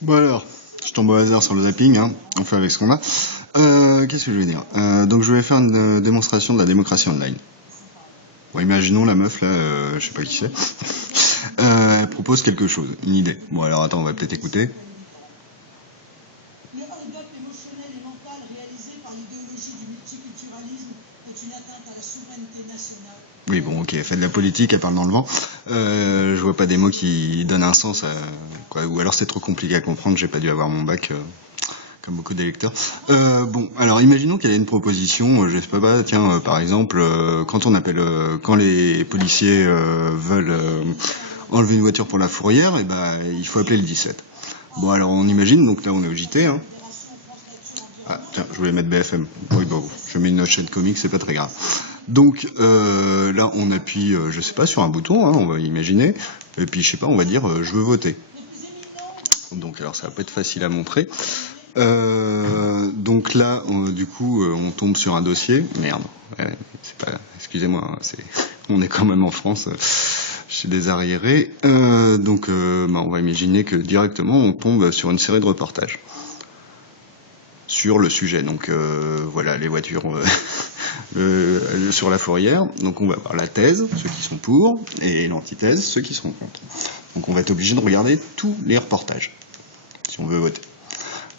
Bon alors, je tombe au hasard sur le zapping, hein. On fait avec ce qu'on a. Qu'est-ce que je vais dire Donc je vais faire une démonstration de la démocratie online. Bon, imaginons la meuf là, je sais pas qui c'est. Elle propose quelque chose, une idée. Bon alors attends, on va peut-être écouter. Le hold-up émotionnel et mental réalisé par l'idéologie du multiculturalisme est une atteinte à la souveraineté nationale. Oui bon ok, elle fait de la politique, elle parle dans le vent. Je vois pas des mots qui donnent un sens à... quoi. Ou alors c'est trop compliqué à comprendre, j'ai pas dû avoir mon bac. Comme beaucoup d'électeurs. Bon, alors imaginons qu'elle ait une proposition, je sais pas, tiens, par exemple, quand on appelle, quand les policiers veulent enlever une voiture pour la fourrière, et ben il faut appeler le 17. Bon, alors on imagine, donc là on est au JT, hein. Ah, tiens, je voulais mettre BFM. Oui, bon, je mets une autre chaîne comique, c'est pas très grave. Donc là, on appuie, je sais pas, sur un bouton, hein, on va imaginer, et puis je sais pas, on va dire, je veux voter. Donc alors ça va pas être facile à montrer. Donc là, du coup, on tombe sur un dossier. Merde, c'est pas. Excusez-moi, hein, on est quand même en France. Je suis des arriérés. On va imaginer que directement, on tombe sur une série de reportages sur le sujet. Donc voilà, les voitures sur la fourrière. Donc on va voir la thèse, ceux qui sont pour, et l'antithèse, ceux qui sont contre. Donc on va être obligé de regarder tous les reportages si on veut voter.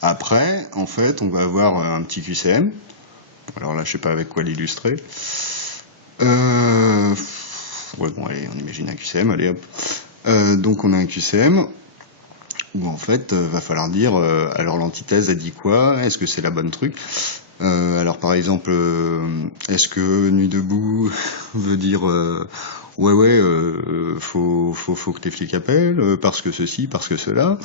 Après, en fait, on va avoir un petit QCM. Alors là, je sais pas avec quoi l'illustrer. Ouais, bon, allez, on imagine un QCM, allez hop. Donc on a un QCM où en fait, va falloir dire, alors l'antithèse a dit quoi? Est-ce que c'est la bonne truc? Alors par exemple, est-ce que Nuit debout veut dire faut que tes flics appellent parce que ceci, parce que cela.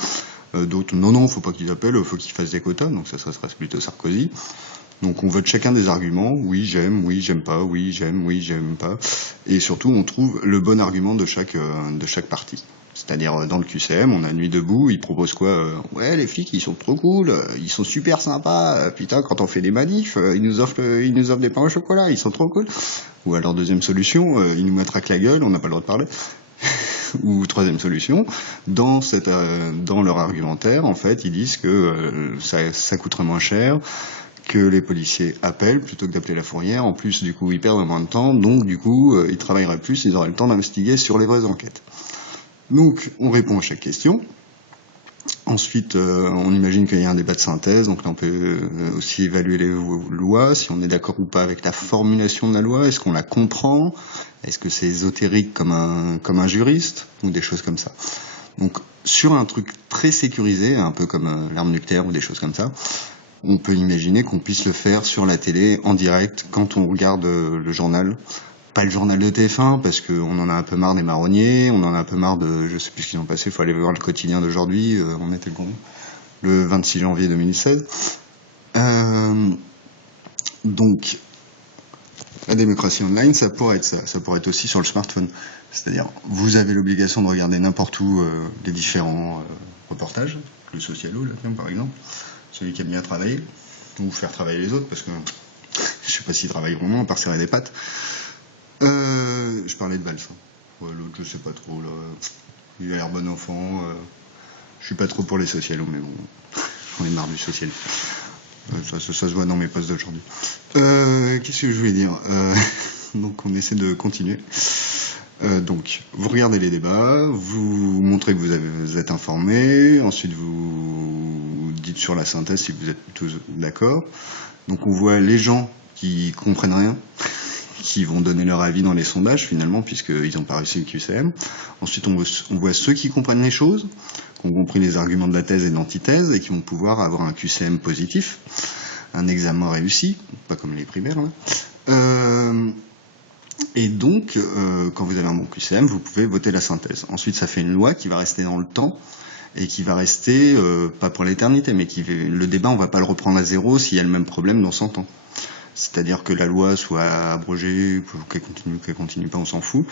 D'autres non, faut pas qu'ils appellent, faut qu'ils fassent des quotas, donc ça serait plutôt Sarkozy. Donc on vote chacun des arguments, oui j'aime pas, oui j'aime pas, et surtout on trouve le bon argument de chaque parti. C'est-à-dire dans le QCM, on a Nuit debout, ils proposent quoi ouais, les flics ils sont trop cool, ils sont super sympas, putain quand on fait des manifs, ils nous offrent des pains au chocolat, ils sont trop cool. Ou alors deuxième solution, ils nous matraquent la gueule, on n'a pas le droit de parler. Ou troisième solution, dans leur argumentaire, en fait, ils disent que ça coûterait moins cher, que les policiers appellent plutôt que d'appeler la fourrière. En plus, du coup, ils perdent moins de temps, donc du coup, ils travailleraient plus, ils auraient le temps d'investiguer sur les vraies enquêtes. Donc, on répond à chaque question. Ensuite, on imagine qu'il y a un débat de synthèse, donc là on peut aussi évaluer les lois, si on est d'accord ou pas avec la formulation de la loi, est-ce qu'on la comprend, est-ce que c'est ésotérique comme un juriste, ou des choses comme ça. Donc sur un truc très sécurisé, un peu comme l'arme nucléaire ou des choses comme ça, on peut imaginer qu'on puisse le faire sur la télé, en direct, quand on regarde le journal. Pas le journal de TF1, parce qu'on en a un peu marre des marronniers, on en a un peu marre de... Je sais plus ce qu'ils ont passé, faut aller voir le quotidien d'aujourd'hui, on était le 26 janvier 2016. Donc, la démocratie online, ça pourrait être ça. Ça pourrait être aussi sur le smartphone. C'est-à-dire, vous avez l'obligation de regarder n'importe où les différents reportages. Le Socialo, là, tiens, par exemple. Celui qui aime bien travailler. Ou faire travailler les autres, parce que je sais pas s'ils travaillent vraiment, à part serrer des pattes. Je parlais de Valls. Ouais, l'autre, je sais pas trop. Là. Il a l'air bon enfant. Je suis pas trop pour les socialos, mais bon, j'en ai marre du social. Ça se voit dans mes posts d'aujourd'hui. Qu'est-ce que je voulais dire Donc, on essaie de continuer. Donc, vous regardez les débats, vous montrez que vous êtes informé, ensuite vous dites sur la synthèse si vous êtes tous d'accord. Donc, on voit les gens qui comprennent rien, qui vont donner leur avis dans les sondages finalement, puisqu'ils n'ont pas réussi le QCM. Ensuite, on voit ceux qui comprennent les choses, qui ont compris les arguments de la thèse et de l'antithèse, et qui vont pouvoir avoir un QCM positif, un examen réussi, pas comme les primaires. Et donc, quand vous avez un bon QCM, vous pouvez voter la synthèse. Ensuite, ça fait une loi qui va rester dans le temps, et qui va rester, pas pour l'éternité, mais le débat, on va pas le reprendre à zéro s'il y a le même problème dans 100 ans. C'est-à-dire que la loi soit abrogée, qu'elle continue pas, on s'en fout.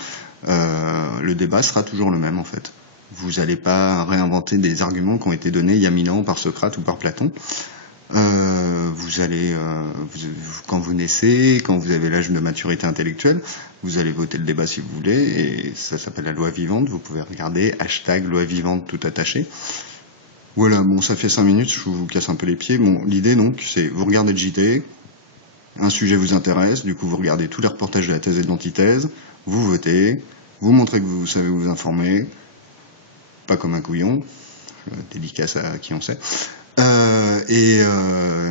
Le débat sera toujours le même en fait. Vous n'allez pas réinventer des arguments qui ont été donnés il y a 1000 ans par Socrate ou par Platon. Quand vous naissez, quand vous avez l'âge de maturité intellectuelle, vous allez voter le débat si vous voulez, et ça s'appelle la loi vivante. Vous pouvez regarder #loi vivante tout attaché. Voilà, bon, ça fait 5 minutes, je vous casse un peu les pieds. Bon, l'idée, donc, c'est vous regardez le JT, un sujet vous intéresse, du coup, vous regardez tous les reportages de la thèse et de l'antithèse, vous votez, vous montrez que vous savez vous informer, pas comme un couillon, dédicace à qui on sait.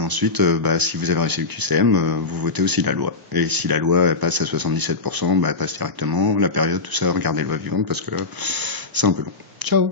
Ensuite, si vous avez réussi le QCM, vous votez aussi la loi. Et si la loi elle passe à 77%, elle passe directement. La période, tout ça, regardez loi vivante parce que c'est un peu long. Ciao!